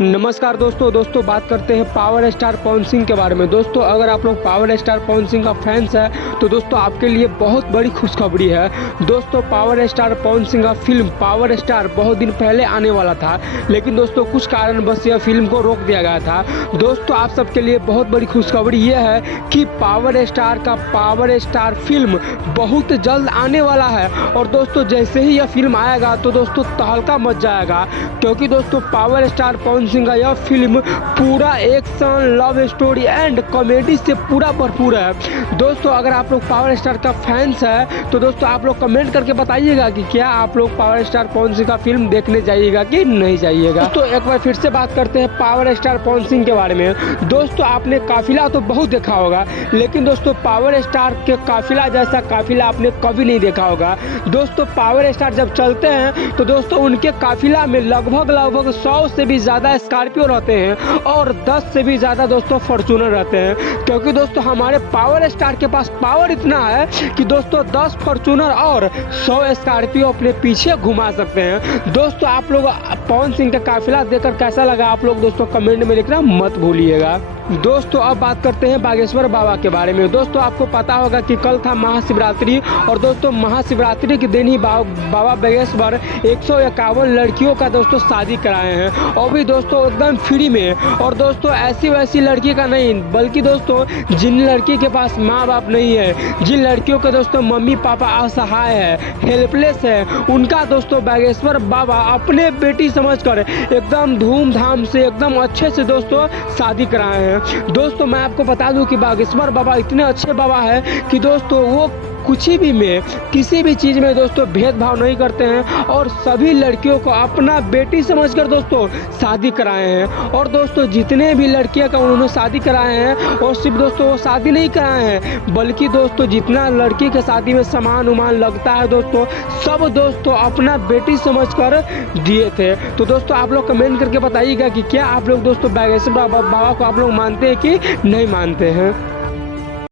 नमस्कार दोस्तों बात करते हैं पावर स्टार पवन सिंह के बारे में। दोस्तों अगर आप लोग पावर स्टार पवन सिंह का फैंस है तो दोस्तों आपके लिए बहुत बड़ी खुशखबरी है। दोस्तों पावर स्टार पवन सिंह का फिल्म पावर स्टार बहुत दिन पहले आने वाला था, लेकिन दोस्तों कुछ कारणवश यह फिल्म को रोक दिया गया था। दोस्तों आप सबके लिए बहुत बड़ी खुशखबरी यह है कि पावर स्टार का पावर स्टार फिल्म बहुत जल्द आने वाला है। और दोस्तों जैसे ही यह फिल्म आएगा तो दोस्तों तहलका मच जाएगा, क्योंकि दोस्तों पावर स्टार पवन सिंह का यह फिल्म पूरा action, love story and comedy से पूरा भरपूर है। दोस्तों अगर आप लोग पावर स्टार का फैंस है तो दोस्तों आप लोग कमेंट करके बताइएगा कि क्या आप लोग पावर स्टार पवन सिंह का फिल्म देखने जाइएगा कि नहीं जाइएगा। दोस्तों एक बार फिर से बात करते हैं पावर स्टार पवन सिंह के बारे में। दोस्तों आपने काफिला तो बहुत देखा होगा, लेकिन दोस्तों पावर स्टार के काफिला जैसा काफिला आपने कभी नहीं देखा होगा। दोस्तों पावर स्टार जब चलते हैं तो दोस्तों उनके काफिला में लगभग 100 से भी ज़्यादा स्कॉर्पियो रहते हैं और 10 से भी ज़्यादा दोस्तों फॉर्च्यूनर रहते हैं, क्योंकि दोस्तों हमारे पावर स्टार के पास पावर इतना है कि दोस्तों 10 फॉर्च्यूनर और 100 स्कॉर्पियो अपने पीछे घुमा सकते हैं। दोस्तों आप लोग पवन सिंह का काफिला देखकर कैसा लगा आप लोग दोस्तों कमेंट में लिखना मत भूलिएगा। दोस्तों अब बात करते हैं बागेश्वर बाबा के बारे में। दोस्तों आपको पता होगा कि कल था महाशिवरात्रि, और दोस्तों महाशिवरात्रि के दिन ही बाबा बागेश्वर 151 लड़कियों का दोस्तों शादी कराए हैं, और भी दोस्तों एकदम फ्री में। और दोस्तों ऐसी वैसी लड़की का नहीं, बल्कि दोस्तों जिन लड़की के पास माँ बाप नहीं है, जिन लड़कियों के दोस्तों मम्मी पापा असहाय है, हेल्पलेस है, उनका दोस्तों बागेश्वर बाबा अपने बेटी समझकर एकदम धूमधाम से एकदम अच्छे से दोस्तों शादी कराए हैं। दोस्तों मैं आपको बता दूं कि बागेश्वर बाबा इतने अच्छे बाबा हैं कि दोस्तों वो कुछ भी में किसी भी चीज़ में दोस्तों भेदभाव नहीं करते हैं, और सभी लड़कियों को अपना बेटी समझकर दोस्तों शादी कराए हैं। और दोस्तों जितने भी लड़कियां का उन्होंने शादी कराए हैं, और सिर्फ दोस्तों वो शादी नहीं कराए हैं, बल्कि दोस्तों जितना लड़की के शादी में सामान उमान लगता है दोस्तों सब दोस्तों अपना बेटी समझकर दिए थे। तो दोस्तों आप लोग कमेंट करके बताइएगा कि क्या आप लोग दोस्तों बागेश्वर बाबा को आप लोग मानते हैं कि नहीं मानते हैं।